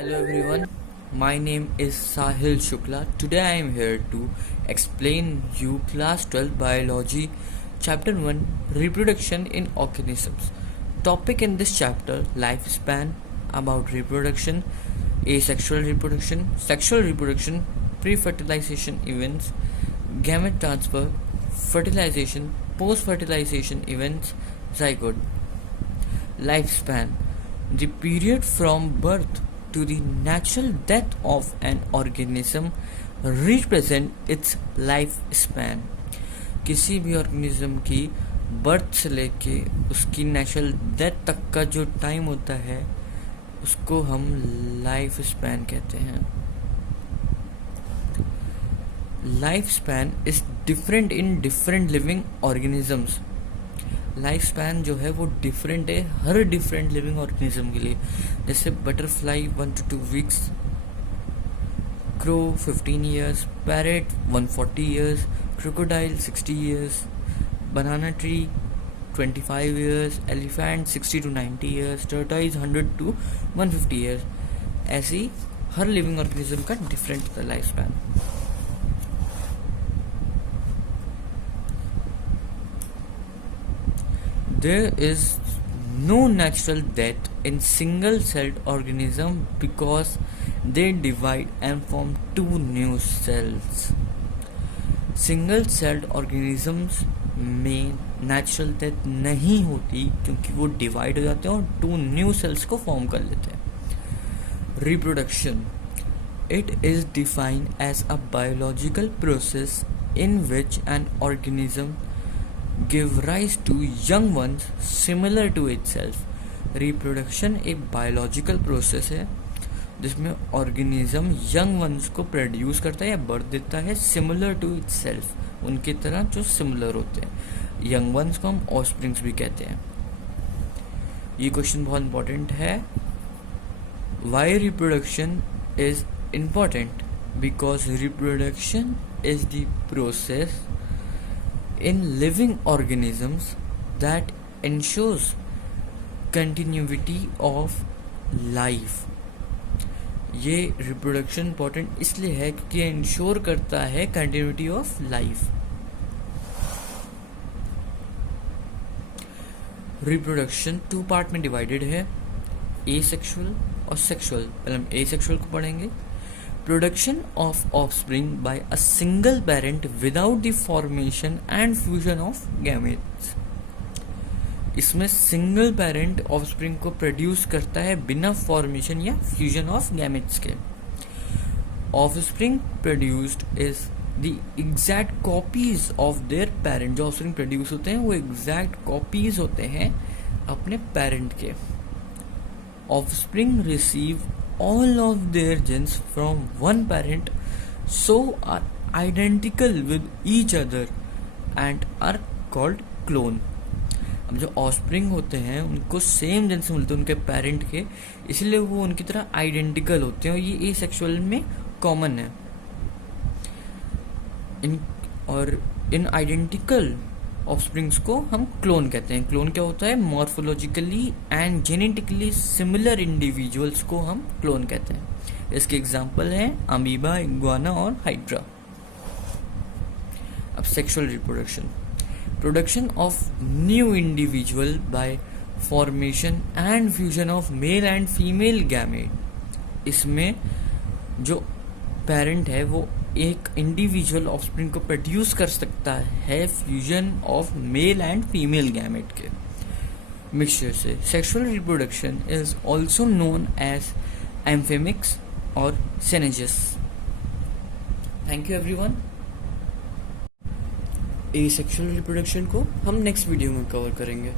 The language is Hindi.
Hello everyone, my name is Sahil Shukla. Today I am here to explain you class 12 biology chapter 1 reproduction in organisms. Topic in this chapter lifespan, about reproduction, asexual reproduction, sexual reproduction, pre-fertilization events, gamete transfer, fertilization, post-fertilization events, zygote. Lifespan, the period from birth to the natural death of an organism represent its life span. किसी भी ऑर्गेनिज्म की बर्थ से लेके उसकी नेचुरल डेथ तक का जो टाइम होता है उसको हम लाइफ स्पैन कहते हैं. Life span is different in different living organisms. Life span जो है वो डिफरेंट है हर डिफरेंट लिविंग ऑर्गेनिज्म के लिए. जैसे butterfly 1 to 2 weeks, crow 15 years, parrot 140 years, crocodile 60 years, banana tree 25 years, elephant 60 to 90 years, tortoise 100 to 150 years. ऐसे ही हर लिविंग ऑर्गेनिज्म का different life span. There is no natural death in single-celled organism because they divide and form two new cells. Single-celled organisms में natural death नहीं होती क्योंकि वो divide हो जाते हैं और two new cells को form कर लेते हैं. Reproduction. It is defined as a biological process in which an organism give rise to young ones similar to itself. Reproduction एक बायोलॉजिकल प्रोसेस है जिसमें ऑर्गेनिज्म यंग वंस को प्रोड्यूस करता है या बर्थ देता है सिमिलर टू इटसेल्फ, उनकी तरह जो सिमिलर होते हैं. यंग वंस को हम ऑफस्प्रिंग्स भी कहते हैं. ये क्वेश्चन बहुत इंपॉर्टेंट है. Why reproduction is important? Because reproduction is the process in living organisms that ensures continuity of life. ये रिप्रोडक्शन इंपॉर्टेंट इसलिए है क्योंकि ये इंश्योर करता है continuity of life. Reproduction 2 part में डिवाइडेड है, एसेक्सुअल और सेक्सुअल. पहले हम एसेक्सुअल को पढ़ेंगे. Production of offspring by a single parent without the formation and fusion of gametes. इसमें सिंगल पेरेंट ऑफस्प्रिंग को प्रोड्यूस करता है बिना फॉर्मेशन या फ्यूजन ऑफ गैमेट्स के. Offspring produced is the exact copies of their parent. जो ऑफस्प्रिंग प्रोड्यूस होते हैं वो एग्जैक्ट कॉपीज होते हैं अपने पेरेंट के. Offspring receive all of their genes from one parent, so are identical with each other and are called clone. अब जो ऑफस्प्रिंग होते हैं उनको सेम जेन से मिलते हैं उनके पेरेंट के, इसलिए वो उनकी तरह आइडेंटिकल होते हैं और ये एसेक्सुअल में कॉमन है. इन आइडेंटिकल ऑफस्प्रिंग्स को हम क्लोन कहते हैं. क्लोन क्या होता है? Morphologically and genetically similar individuals को हम क्लोन कहते हैं. इसके एग्जांपल हैं अमीबा, इग्वाना और हाइड्रा. अब sexual reproduction. Production of new individual bye formation and fusion of male and female gamete. इसमें जो पेरेंट है वो एक इंडिविजुअल ऑफस्प्रिंग को प्रोड्यूस कर सकता है fusion of male and female gamete के मिक्सचर से. Sexual reproduction is also known as amphimixis और syngamy. Thank you everyone. Asexual reproduction को हम नेक्स्ट वीडियो में कवर करेंगे.